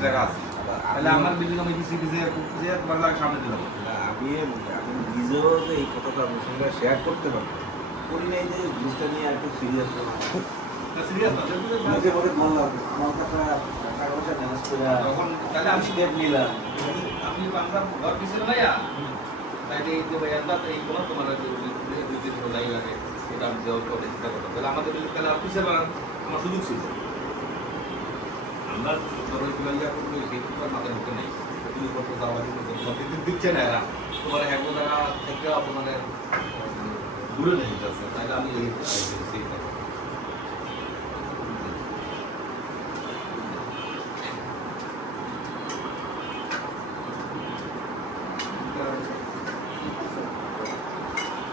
জায়গা তাহলে আমার বিল্ডিং আমি সামনে দিলাম আমি নিজেও এই কথাটা সঙ্গে শেয়ার করতে পারব করি নাই যে জিনিসটা নিয়ে একটু সিরিয়াস সিরিয়াস না আমার কথা টাকা পয়সা তখন তাহলে আমি বাংলা ঘর পিছিয়ে ভাইয়া তাইলে এই যে ভাইয়া এই কোনো তোমার দুই তিন লাইন লাগে আমি দেওয়ার পরে তাহলে আমাদের তাহলে পিছিয়ে বাড়ান আমার সুযোগ ছিল আমরা এগুলো ইয়া করব সেই তোমার মাথায় ঢুকে নেই। তুমি করতে যাওয়া কিন্তু দিচ্ছে না এরা। তোমার এক জায়গা থেকে আপনাদের দূরে নেই যাচ্ছে তাইলে আমি এই সেই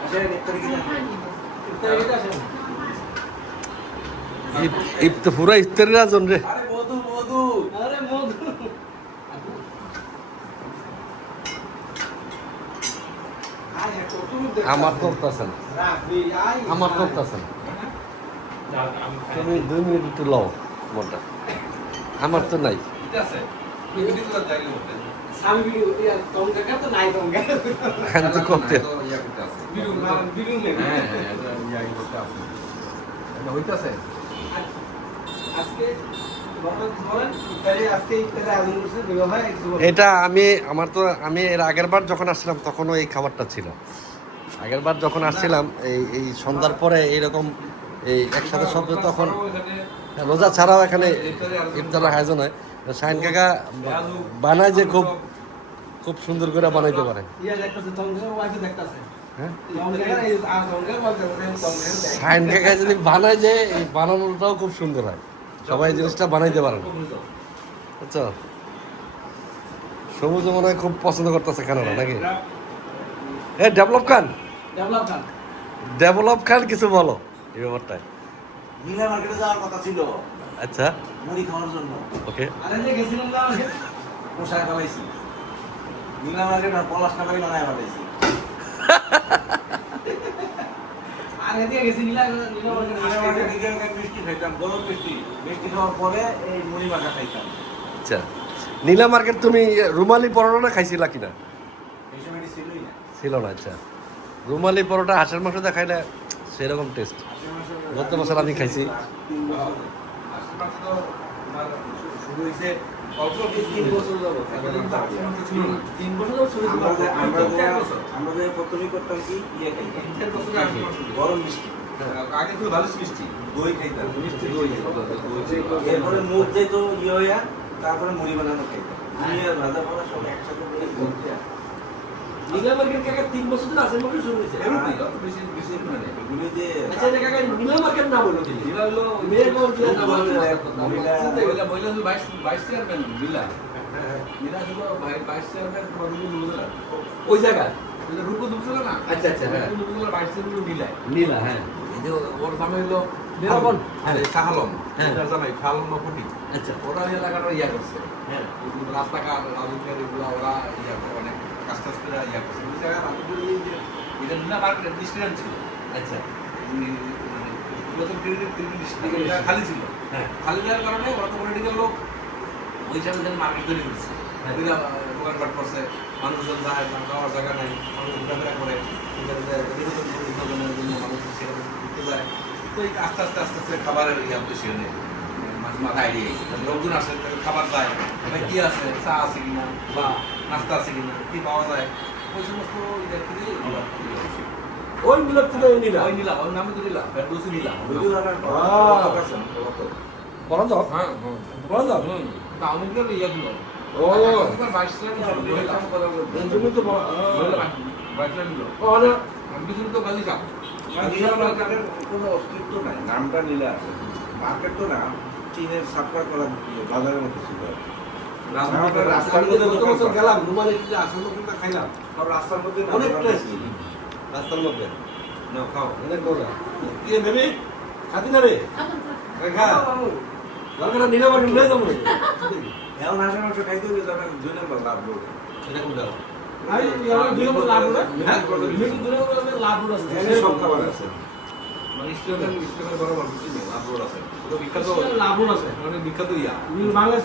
আসেন ইফতারি কিনা ইফতারি কিনা আসেন ইপ তো পুরা ইফতারের আয়োজন রে আরে মধু মধু আরে মধু আরে কত আমার করতেছেন আমার করতেছেন তুমি দুই মিনিট একটু লও মোটা আমার তো নাই। হ্যাঁ হ্যাঁ হইতাছে? আজকে এটা আমি, আমার তো, আমি এর আগের বার যখন আসছিলাম, তখনও এই খাবারটা ছিল। আগের বার যখন আসছিলাম, এই এই সন্ধ্যার পরে এইরকম এই একসাথে সব তখন রোজা ছাড়াও এখানে ইফতারের আয়োজন হয়। শাহিন কাকা বানায় যে খুব খুব সুন্দর করে বানাইতে পারে। হ্যাঁ? শাহিন কাকা যদি বানায় যে বানানোটাও খুব সুন্দর হয়। সবাই জিনিসটা বানাইতে পারে না আচ্ছা। সবুজ মনে হয় খুব পছন্দ করতেছে কানাডা নাকি? এ ডেভেলপ খান। ডেভেলপ খান। কিছু বলো এই ব্যাপারটায়। নীলা মার্কেটে যাওয়ার কথা ছিল। আচ্ছা। মুড়ি খাওয়ার জন্য। ওকে। আরে যে গেছিলাম না পোশাক মার্কেট আর বানায় আর এদিকে গেছি মার্কেট। খাইতাম গরম মিষ্টি মিষ্টি খাওয়ার পরে এই মুড়ি মাখা খাইতাম। আচ্ছা। নীলা মার্কেট তুমি রুমালি পরোটা না খাইছিলা কিনা? ছিল না আচ্ছা। রুমালি পরোটা হাঁসের মাংস দিয়ে খাইলে সেরকম টেস্ট গত বছর আমি খাইছি। আমরা করতাম কি? ইয়ে গরম মিষ্টি। আগে তো ভালো মিষ্টি দই খাইতাম মিষ্টি দই এরপরে মুখ যেত ইয়ে হইয়া তারপরে মুড়ি বানানো খাইতাম মুড়ি আর ভাজা পড়া সব একসাথে করে ঘুরতে নীলা কাকা তিন বছর ধরে আসেন মার্কেট শুরু হয়েছে। বেশি বেশি মানে এগুলি যে আচ্ছা কাকা নীলা হলো মহিলা মহিলা হলো বাইশ বাইশ চেয়ারম্যান হলো বাইশ ওই জায়গা রূপ দুবলা না? আচ্ছা আচ্ছা হ্যাঁ। রূপ দুবলা বাইশ চেয়ারম্যান মিলা নীলা হ্যাঁ। যে ওর নামে হলো নীলাবন? হ্যাঁ। শাহালম। হ্যাঁ। হ্যাঁ জামাই শাহালম নকুটি আচ্ছা। ওরা এলাকাটা ইয়া করছে। হ্যাঁ। রাস্তাঘাট রাজুকের এগুলো ওরা ইয়া অনেক কাজ টাজ করে ইয়া করছে। ওই জায়গায় আমি বলি যে এটা নীলা মার্কেট ডিস্ট্রিক্ট ছিল। আচ্ছা। প্রথম ক্রিকেট ক্রিকেট ডিস্ট্রিক্ট খালি ছিল। খালি দেওয়ার কারণে ওরা তো পলিটিক্যাল লোক। ওই হিসাবে যেন মার্কেট তৈরি করছে। হ্যাঁ। দোকানপাট করছে। মানুষজন যায় না যাওয়ার জায়গা নেই মানুষ ঘোরাফেরা করে। জন্য মানুষ যায়। তো এই আস্তে আস্তে আস্তে আস্তে খাবারের ইয়ে বেশি হয়ে মাথা আইডিয়া লোকজন আসে খাবার চায় ভাই কি আছে? চা আছে কিনা? বা নাস্তা আছে কিনা? কি পাওয়া যায়? ওই সমস্ত। ওই মিলক থেকে ওই নীলা ওই নিলাম ওর নামে তো নিলাম। ফেরদৌসি নিলাম। কাছে কত বলো তো হ্যাঁ হ্যাঁ। বলো তো হুম তা অনেকগুলো ইয়ে দিল ও। বাইশ টাকা তো বাইশ টাকা আমি কিছু তো গালি যাও নীলা মার্কেটের কোনো অস্তিত্ব নাই নামটা নীলা আছে। মার্কেট তো না চীনের সাপ্লাই করা বাজারের মতো ছিল। রাস্তার মধ্যে। গেলাম রুমালে খাইলাম। রাস্তার মধ্যে অনেক টেস্ট রাস্তার মধ্যে? নাও খাও। অনেক গোলা ইয়ে বেবি? খাবি না রে? খা। দরকার নীলা মার্কেট লয়ে যাব এখন মাংস খাইতে হলে যাবেন দুই নম্বর লাভ লোক এটা হ্যাঁ? মানে মানে বিখ্যাত ইয়া। বাংলাদেশ